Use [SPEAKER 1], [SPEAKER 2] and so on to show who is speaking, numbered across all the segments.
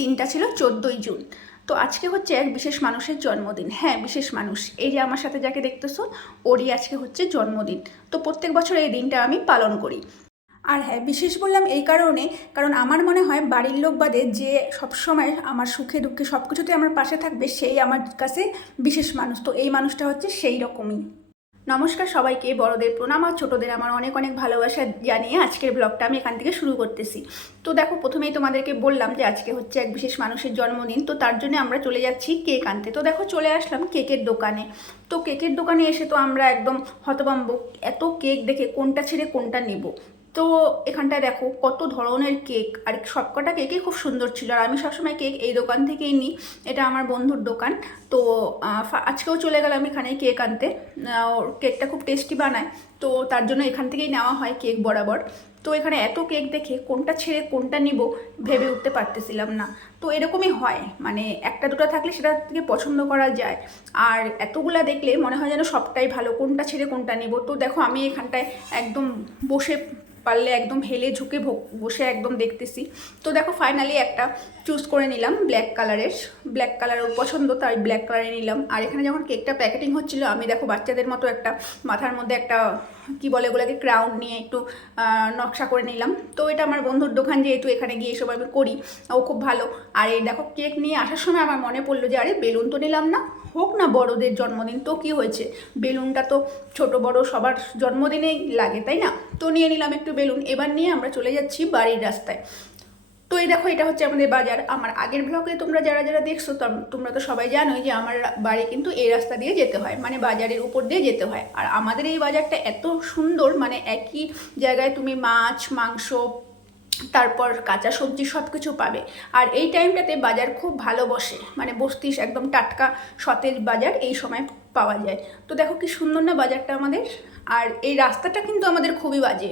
[SPEAKER 1] দিনটা ছিল চোদ্দোই জুন। তো আজকে হচ্ছে এক বিশেষ মানুষের জন্মদিন। হ্যাঁ বিশেষ মানুষ। এই যে আমার সাথে যাকে দেখতেছো, ওরই আজকে হচ্ছে জন্মদিন। তো প্রত্যেক বছর এই দিনটা আমি পালন করি। আর হ্যাঁ বিশেষ বললাম এই কারণে, কারণ আমার মনে হয় বাড়ির লোক বাদে যে সবসময় আমার সুখে দুঃখে সব কিছুতে আমার পাশে থাকবে, সেই আমার কাছে বিশেষ মানুষ। তো এই মানুষটা হচ্ছে সেই রকমই। নমস্কার সবাইকে, বড়দের প্রণাম আর ছোটদের আমার অনেক অনেক ভালোবাসা জানিয়ে আজকের ব্লগটা আমি এখান থেকে শুরু করতেছি। তো দেখো, প্রথমেই তোমাদেরকে বললাম যে আজকে হচ্ছে এক বিশেষ মানুষের জন্মদিন, তো তার জন্য আমরা চলে যাচ্ছি কেক আনতে। তো দেখো, চলে আসলাম কেকের দোকানে। তো কেকের দোকানে এসে তো আমরা একদম হতবম্ব এত কেক দেখে কোনটা ছেড়ে কোনটা নেব? তো এখানটায় দেখো কত ধরনের কেক। আর সবকটা কেকই খুব সুন্দর ছিল। আর আমি সবসময় কেক এই দোকান থেকেই নিই। এটা আমার বন্ধুর দোকান। তো আজকেও চলে গেলাম এখানে কেক আনতে। ওর কেকটা খুব টেস্টি বানায়। তো তার জন্য এখান থেকেই নেওয়া হয় কেক বরাবর। তো এখানে এত কেক দেখে কোনটা ছেড়ে কোনটা নিব ভেবে উঠতে পারতেছিলাম না। তো এরকমই হয়। মানে একটা দুটো থাকলে সেটা থেকে পছন্দ করা যায়। আর এতগুলা দেখলে মনে হয় যেন সবটাই ভালো। কোনটা ছেড়ে কোনটা নিব। তো দেখো আমি এখানটায় একদম বসে পারলে একদম হেলে ঝুঁকে বসে একদম দেখতেছি। তো দেখো ফাইনালি একটা চুজ করে নিলাম ব্ল্যাক কালারের ব্ল্যাক কালার ওর পছন্দ, তাই ব্ল্যাক কালারে নিলাম। আর এখানে যখন কেকটা প্যাকেটিং হচ্ছিল, আমি দেখো বাচ্চাদের মতো একটা মাথার মধ্যে একটা, কি বলে ওগুলোকে ক্রাউন নিয়ে একটু নকশা করে নিলাম। তো এটা আমার বন্ধুর দোকান যেহেতু এখানে গিয়ে এসব আমি করি, ও খুব ভালো। আর এই দেখো কেক নিয়ে আসার সময় আমার মনে পড়ল যে, আরে বেলুন তো নিলাম না। হোক না বড়দের জন্মদিন, তো কি হয়েছে? বেলুনটা তো ছোট বড় সবার জন্মদিনেই লাগে, তাই না? তো নিয়ে নিলাম একটু বেলুন, এবার নিয়ে আমরা চলে যাচ্ছি বাড়ির রাস্তায়। তো এই দেখো, এটা হচ্ছে আমাদের বাজার। আমার আগের ব্লগে তোমরা যারা যারা দেখছ, তোম- তোমরা তো সবাই জানোই যে আমার বাড়ি কিন্তু এই রাস্তা দিয়ে যেতে হয় মানে বাজারের উপর দিয়ে যেতে হয়। আর আমাদের এই বাজারটা এত সুন্দর মানে একই জায়গায় তুমি মাছ, মাংস তারপর কাঁচা সবজি সব কিছু পাবে। আর এই টাইমটাতে বাজার খুব ভালো বসে। মানে বস্তিস একদম টাটকা সতেজ বাজার এই সময় পাওয়া যায়। তো দেখো কি সুন্দর না বাজারটা আমাদের? আর এই রাস্তাটা কিন্তু আমাদের খুবই বাজে।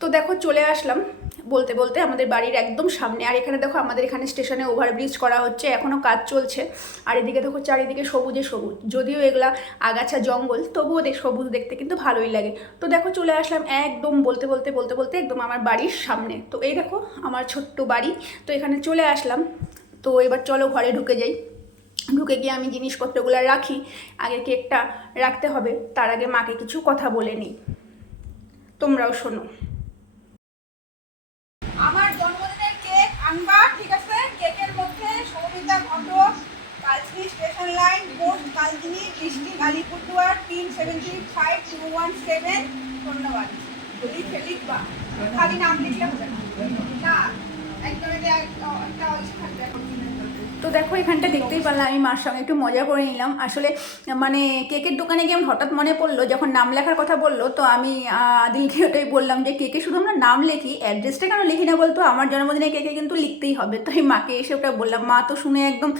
[SPEAKER 1] তো দেখো চলে আসলাম। বলতে বলতে আমাদের বাড়ির একদম সামনে। আর এখানে দেখো আমাদের এখানে স্টেশনে ওভারব্রিজ করা হচ্ছে এখনও কাজ চলছে। আর এদিকে দেখো চারিদিকে সবুজে সবুজ। যদিও এগুলা আগাছা জঙ্গল, তবুও দেখ সবুজ দেখতে কিন্তু ভালোই লাগে। তো দেখো চলে আসলাম একদম বলতে বলতে বলতে বলতে একদম আমার বাড়ির সামনে। তো এই দেখো আমার ছোট্ট বাড়ি। তো এখানে চলে আসলাম। তো এবার চলো ঘরে ঢুকে যাই। ঢুকে গিয়ে আমি জিনিসপত্রগুলো রাখি। আগে কেকটা রাখতে হবে। তার আগে মাকে কিছু কথা বলে নিই। তোমরাও শোনো
[SPEAKER 2] আমার জন্মদিনের কেক আনবা, ঠিক আছে? কেকের মধ্যে Soumita Ghatak Kalchini station line post Kalchini district Alipurduar তিন seven three five two one seven ধন্যবাদ লিখে লিখবা খালি নাম লিখলে হবে না। একদম এটা, একটা ইসে থাকবে। এখন
[SPEAKER 1] তো দেখো, এখানটা দেখতেই পারলাম, আমি মার সঙ্গে একটু মজা করে নিলাম। আসলে মানে কেকের দোকানে গিয়ে আমার হঠাৎ মনে পড়ল, যখন নাম লেখার কথা বলল, তো আমি আদিলকে ওটাই বললাম যে, কেকে শুধু আমরা নাম লিখি, অ্যাড্রেসটা কেন লিখি না বলতো? আমার জন্মদিনে কেকে কিন্তু লিখতেই হবে। তো এই মাকে এসে ওটা বললাম। মা তো শুনে একদম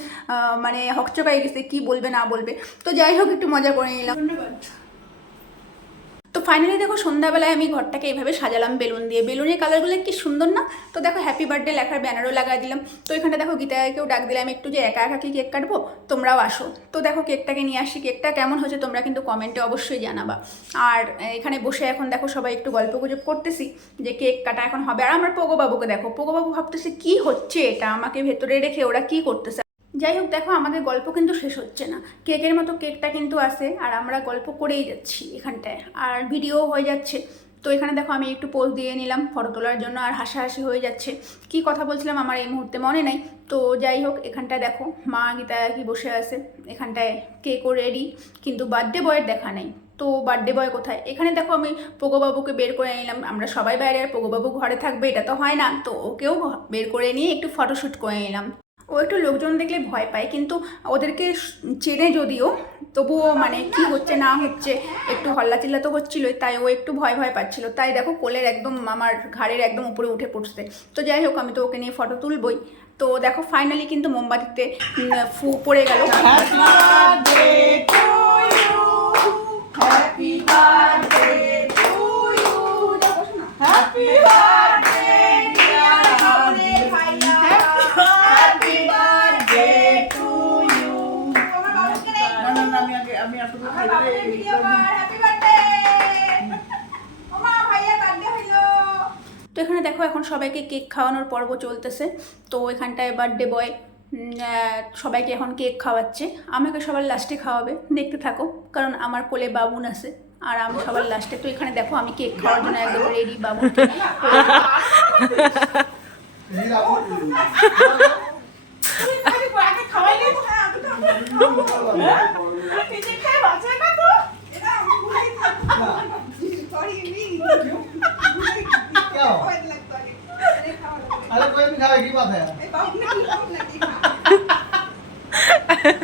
[SPEAKER 1] মানে হকচকাই গেছে, কি বলবে না বলবে। তো যাই হোক, একটু মজা করে নিলাম। ধন্যবাদ। তো ফাইনালি দেখো সন্ধ্যাবেলায় আমি ঘরটাকে এইভাবে সাজালাম, বেলুন দিয়ে। বেলুনের কালারগুলো কি সুন্দর না? তো দেখো হ্যাপি বার্থডে লেখার ব্যানারও লাগাই দিলাম। তো এখানে দেখো গীতাকেও ডাক দিলাম, একটু যে একা একা কি কেক কাটবো? তোমরাও আসো। তো দেখো কেকটাকে নিয়ে আসি। কেকটা কেমন হয়েছে তোমরা কিন্তু কমেন্টে অবশ্যই জানাবা। আর এখানে বসে এখন দেখো সবাই একটু গল্প গুজব করতেছি, যে কেক কাটা এখন হবে। আর আমার পোগোবাবুকে দেখো, পোগোবাবু ভাবতেছে, কি হচ্ছে এটা? আমাকে ভেতরে রেখে ওরা কি করতেছে? যাই হোক, দেখো আমাদের গল্প কিন্তু শেষ হচ্ছে না। কেকের মতো কেকটা কিন্তু আছে, আর আমরা গল্প করেই যাচ্ছি এখানটায়, আর ভিডিও হয়ে যাচ্ছে। তো এখানে দেখো আমি একটু পোজ দিয়ে নিলাম ফটো তোলার জন্য, আর হাসাহাসি হয়ে যাচ্ছে। কি কথা বলছিলাম আমার এই মুহূর্তে মনে নাই। তো যাই হোক, এখানটায় দেখো মা গীতা কি বসে আছে। এখানটায় কেকও রেডি কিন্তু বার্থডে বয়ের দেখা নেই। তো বার্থডে বয় কোথায়? এখানে দেখো আমি পোগোবাবুকে বের করে নিলাম। আমরা সবাই বাইরে, আর পোগোবাবু ঘরে থাকবে, এটা তো হয় না। তো ওকেও বের করে নিয়ে একটু ফটোশ্যুট করে নিলাম। ও একটু লোকজন দেখলে ভয় পায় কিন্তু ওদেরকে চেনে যদিও তবুও মানে কি হচ্ছে না হচ্ছে একটু হল্লা চিল্লা তো হচ্ছিলোই তাই ও একটু ভয় ভয় পাচ্ছিল। তাই দেখো কোলের একদম আমার ঘাড়ের একদম উপরে উঠে পড়ছে। তো যাই হোক আমি তো ওকে নিয়ে ফটো তুলবই। তো দেখো ফাইনালি কিন্তু মোমবাতিতে ফু পড়ে গেল।
[SPEAKER 2] Happy birthday to you happy birthday
[SPEAKER 1] এখানে দেখো এখন সবাইকে কেক খাওয়ানোর পর্ব চলতেছে। তো এখানটায় বার্থডে বয় সবাইকে এখন কেক খাওয়াচ্ছে। আমাকে সবার লাস্টে খাওয়াবে দেখতে থাকো কারণ আমার কোলে বাবুন আছে আর আমি সবার লাস্টে। তো এখানে দেখো আমি কেক খাওয়ার জন্য একদম রেডি বাবুন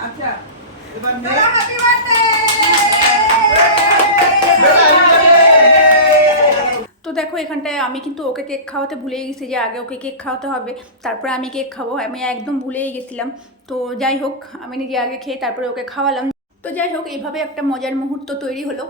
[SPEAKER 2] আচ্ছা। তো
[SPEAKER 1] দেখো, এখানটায় আমি কিন্তু ওকে কেক খাওয়াতে ভুলেই গেছি যে আগে ওকে কেক খাওয়াতে হবে, তারপরে আমি কেক খাব। আমি একদম ভুলেই গেছিলাম। তো যাই হোক, আমি নিজে আগে খেয়ে তারপরে ওকে খাওয়ালাম। তো যাই হোক, এইভাবে একটা মজার মুহূর্ত তৈরি হলো।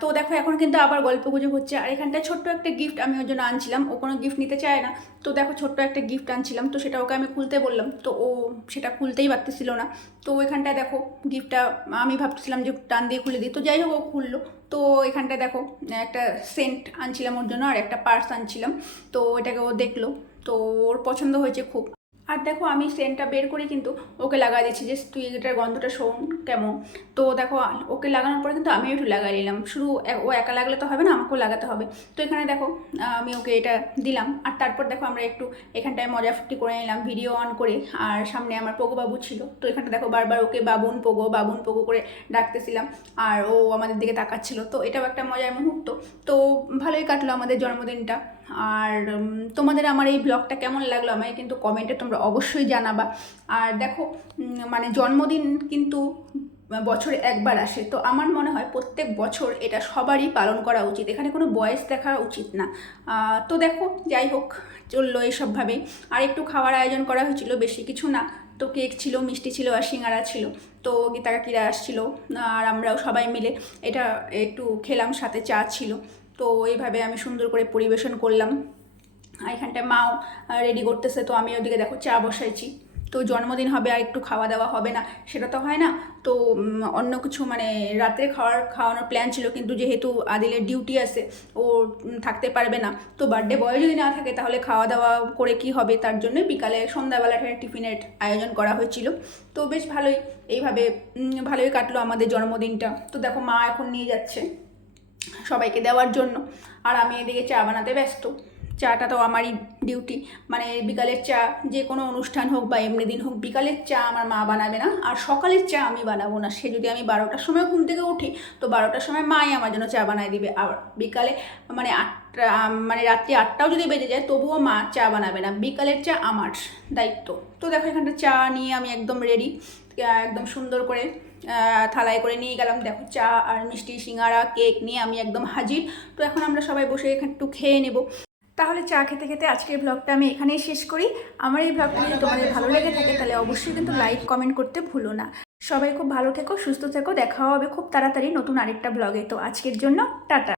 [SPEAKER 1] তো দেখো, এখন কিন্তু আবার গল্প গুজব হচ্ছে। আর এখানটায় ছোট্ট একটা গিফট আমি ওর জন্য আনছিলাম। ও কোনো গিফট নিতে চায় না। তো দেখো, ছোট্ট একটা গিফট আনছিলাম। তো সেটা ওকে আমি খুলতে বললাম। তো ও সেটা খুলতেই পারতেছিল না। তো এখানটায় দেখো গিফটটা আমি ভাবতেছিলাম যে টান দিয়ে খুলে দিই। তো যাই হোক, ও খুললো। তো এখানটায় দেখো, একটা সেন্ট আনছিলাম ওর জন্য আর একটা পার্স আনছিলাম। তো এটাকে ও দেখল। তো ওর পছন্দ হয়েছে খুব। আর দেখো আমি সেন্টটা বের করে কিন্তু ওকে লাগাই দিচ্ছি যে তুই এটার গন্ধটা শোন কেমন। তো দেখো ওকে লাগানোর পরে কিন্তু আমিও একটু লাগাই নিলাম। শুধু ও একা লাগলে তো হবে না, আমাকেও লাগাতে হবে। তো এখানে দেখো, আমি ওকে এটা দিলাম। আর তারপর দেখো আমরা একটু এখানটায় মজা ফুটি করে নিলাম ভিডিও অন করে। আর সামনে আমার পোগো বাবু ছিল। তো এখানটা দেখো বারবার ওকে বাবুন পোগো বাবুন পোগো করে ডাকতেছিলাম। আর ও আমাদের দিকে তাকাচ্ছিল। তো এটাও একটা মজার মুহূর্ত। তো ভালোই কাটলো আমাদের জন্মদিনটা। আর তোমাদের আমার এই ব্লগটা কেমন লাগল আমায় কিন্তু কমেন্টে তোমরা অবশ্যই জানাবা। আর দেখো মানে জন্মদিন কিন্তু বছরে একবার আসে, তো আমার মনে হয় প্রত্যেক বছর এটা সবারই পালন করা উচিত। এখানে কোনো বয়স দেখা উচিত না। তো দেখো, যাই হোক, চলল এইসবভাবেই আর একটু খাওয়ার আয়োজন করা হয়েছিল, বেশি কিছু না। তো কেক ছিল, মিষ্টি ছিল আর সিঙ্গারা ছিল। তো গীতা কাকিরা আসছিল, আর আমরাও সবাই মিলে এটা একটু খেলাম, সাথে চা ছিল। তো এইভাবে আমি সুন্দর করে পরিবেশন করলাম। এখানটায় মাও রেডি করতেছে, তো আমি ওদিকে দেখো চা বসাইছি। তো জন্মদিন হবে, আর একটু খাওয়া দাওয়া হবে না, সেটা তো হয় না। তো অন্য কিছু মানে রাত্রে খাওয়ার, খাওয়ানোর প্ল্যান ছিল, কিন্তু যেহেতু আদিলের ডিউটি আছে, ও থাকতে পারবে না। তো বার্থডে বয় যদি না থাকে, তাহলে খাওয়া দাওয়া করে কি হবে, তার জন্য বিকালে সন্ধ্যাবেলাটা টিফিনের আয়োজন করা হয়েছিল। তো বেশ ভালোই, এইভাবে ভালোই কাটলো আমাদের জন্মদিনটা। তো দেখো মা এখন নিয়ে যাচ্ছে। সবাইকে দেওয়ার জন্য। আর আমি এদিকে চা বানাতে ব্যস্ত। চাটা তো আমারই ডিউটি মানে বিকালের চা, যে কোনো অনুষ্ঠান হোক বা এমনি দিন হোক, বিকালের চা আমার মা বানাবে না। আর সকালের চা আমি বানাবো না। সে যদি আমি বারোটার সময় ঘুম থেকে উঠি, তো বারোটার সময় মাই আমার জন্য চা বানায় দিবে। আর বিকালে মানে আটটা মানে রাত্রি আটটাও যদি বেজে যায়, তবুও মা চা বানাবে না। বিকালের চা আমার দায়িত্ব। তো দেখো এখানটা চা নিয়ে আমি একদম রেডি একদম সুন্দর করে থালায় করে নিয়ে গেলাম। দেখো চা আর মিষ্টি, সিঙ্গারা, কেক নিয়ে আমি একদম হাজির। তো এখন আমরা সবাই বসে এখানে একটু খেয়ে নেব। তাহলে চা খেতে খেতে আজকের ব্লগটা আমি এখানেই শেষ করি। আমার এই ব্লগটা যদি তোমাদের ভালো লেগে থাকে, তাহলে অবশ্যই কিন্তু লাইক কমেন্ট করতে ভুলো না। সবাই খুব ভালো থেকো, সুস্থ থেকো। দেখা হবে খুব তাড়াতাড়ি নতুন আরেকটা ব্লগে তো আজকের জন্য টাটা।